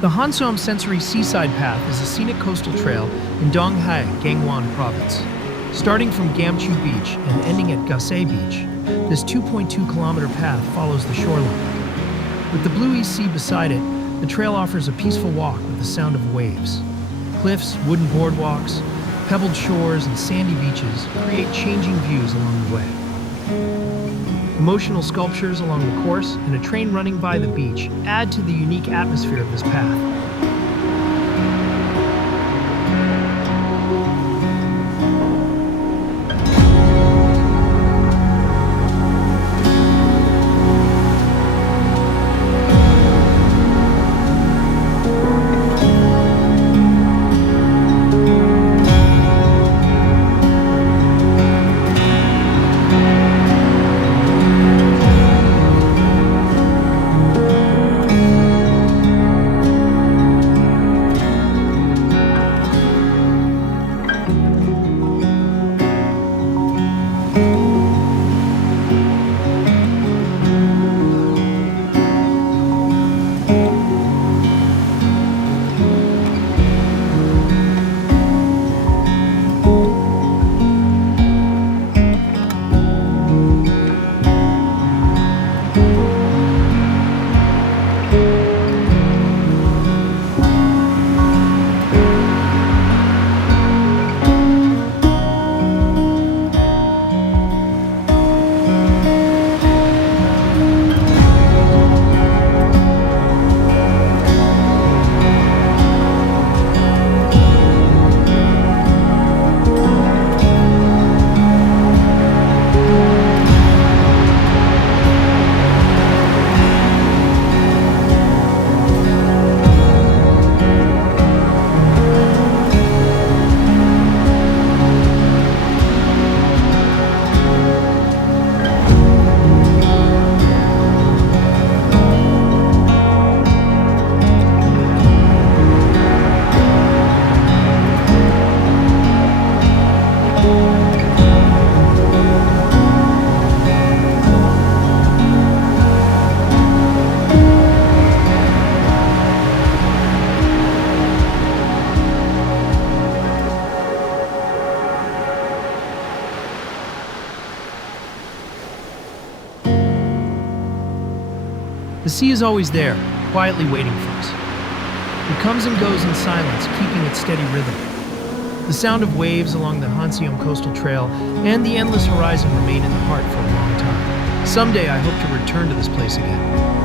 The Hansom Sensory Seaside Path is a scenic coastal trail in Donghai, Gangwon Province. Starting from Gamchu Beach and ending at Gasehe Beach, this 2.2-kilometer path follows the shoreline. With the blue East Sea beside it, the trail offers a peaceful walk with the sound of waves. Cliffs, wooden boardwalks, pebbled shores, and sandy beaches create changing views along the way. Emotional sculptures along the course and a train running by the beach add to the unique atmosphere of this path. The sea is always there, quietly waiting for us. It comes and goes in silence, keeping its steady rhythm. The sound of waves along the Hanseom Coastal Trail and the endless horizon remain in the heart for a long time. Someday I hope to return to this place again.